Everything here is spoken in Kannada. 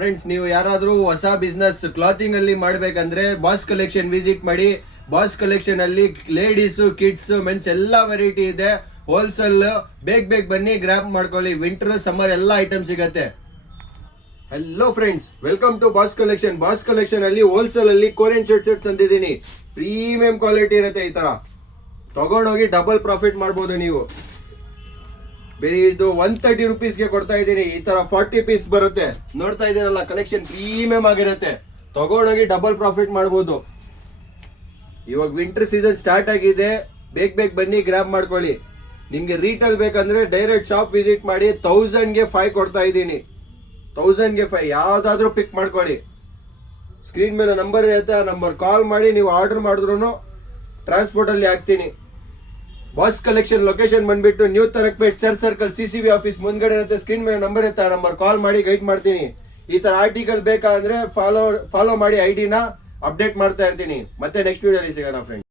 ಫ್ರೆಂಡ್ಸ್, ನೀವು ಯಾರಾದರೂ ಹೊಸ ಬಿಸ್ನೆಸ್ ಕ್ಲಾತಿಂಗ್ ಅಲ್ಲಿ ಮಾಡಬೇಕಂದ್ರೆ ಬಾಸ್ ಕಲೆಕ್ಷನ್ ವಿಸಿಟ್ ಮಾಡಿ. ಬಾಸ್ ಕಲೆಕ್ಷನ್ ಅಲ್ಲಿ ಲೇಡೀಸ್, ಕಿಡ್ಸ್, ಮೆನ್ಸ್ ಎಲ್ಲ ವೆರೈಟಿ ಇದೆ. ಹೋಲ್ಸೇಲ್ ಬೇಗ ಬನ್ನಿ, ಗ್ರಾಪ್ ಮಾಡ್ಕೊಳ್ಳಿ. ವಿಂಟರ್, ಸಮ್ಮರ್ ಎಲ್ಲ ಐಟಮ್ ಸಿಗತ್ತೆ. Hello friends, welcome to Boss Collection. Boss Collection ಅಲ್ಲಿ ಹೋಲ್ಸೇಲ್ ಅಲ್ಲಿ ಕೊರಿಯನ್ ಶರ್ಟ್ ತಂದಿದ್ದೀನಿ. ಪ್ರೀಮಿಯಂ ಕ್ವಾಲಿಟಿ ಇರುತ್ತೆ. ಈ ತರ ತಗೊಂಡೋಗಿ ಡಬಲ್ ಪ್ರಾಫಿಟ್ ಮಾಡ್ಬೋದು ನೀವು. ಬೇರೆ ಇದು 130 ರುಪೀಸ್ಗೆ ಕೊಡ್ತಾ ಇದ್ದೀನಿ. ಈ ತರ 40 ಪೀಸ್ ಬರುತ್ತೆ. ನೋಡ್ತಾ ಇದ್ದೀರಲ್ಲ, ಕಲೆಕ್ಷನ್ ಪ್ರೀಮಿಯಂ ಆಗಿರುತ್ತೆ. ತಗೊಂಡೋಗಿ ಡಬಲ್ ಪ್ರಾಫಿಟ್ ಮಾಡ್ಬೋದು. ಇವಾಗ ವಿಂಟರ್ ಸೀಸನ್ ಸ್ಟಾರ್ಟ್ ಆಗಿದೆ. ಬೇಗ ಬನ್ನಿ, ಗ್ರಾಬ್ ಮಾಡ್ಕೊಳ್ಳಿ. ನಿಮ್ಗೆ ರೀಟೇಲ್ ಬೇಕಂದ್ರೆ ಡೈರೆಕ್ಟ್ ಶಾಪ್ ವಿಸಿಟ್ ಮಾಡಿ. 1000ಗೆ 5 ಕೊಡ್ತಾ ಇದ್ದೀನಿ. 1000ಗೆ 5 ಯಾವ್ದಾದ್ರು ಪಿಕ್ ಮಾಡ್ಕೊಳ್ಳಿ. ಸ್ಕ್ರೀನ್ ಮೇಲೆ ನಂಬರ್ ಇರುತ್ತೆ, ಆ ನಂಬರ್ ಕಾಲ್ ಮಾಡಿ. ನೀವು ಆರ್ಡರ್ ಮಾಡಿದ್ರು ಟ್ರಾನ್ಸ್ಪೋರ್ಟ್ ಅಲ್ಲಿ ಹಾಕ್ತೀನಿ. ಬಾಸ್ ಕಲೆಕ್ಷನ್ ಲೊಕೇಶನ್ ಬಂದ್ಬಿಟ್ಟು new Tharagupet, church circle, CCB office ಮುಂದ್ಗಡೆ ಇರುತ್ತೆ. ಸ್ಕ್ರೀನ್ ಮೇಲೆ ನಂಬರ್ ಇರುತ್ತೆ, ಆ ನಂಬರ್ ಕಾಲ್ ಮಾಡಿ ಗೈಡ್ ಮಾಡ್ತೀನಿ. ಈ ತರ ಆರ್ಟಿಕಲ್ ಬೇಕಾ ಅಂದ್ರೆ ಫಾಲೋ ಮಾಡಿ. ಐಡಿನ ಅಪ್ಡೇಟ್ ಮಾಡ್ತಾ ಇರ್ತೀನಿ. ಮತ್ತೆ ನೆಕ್ಸ್ಟ್ ವಿಡಿಯೋಲಿ ಸಿಗೋಣ ಫ್ರೆಂಡ್ಸ್.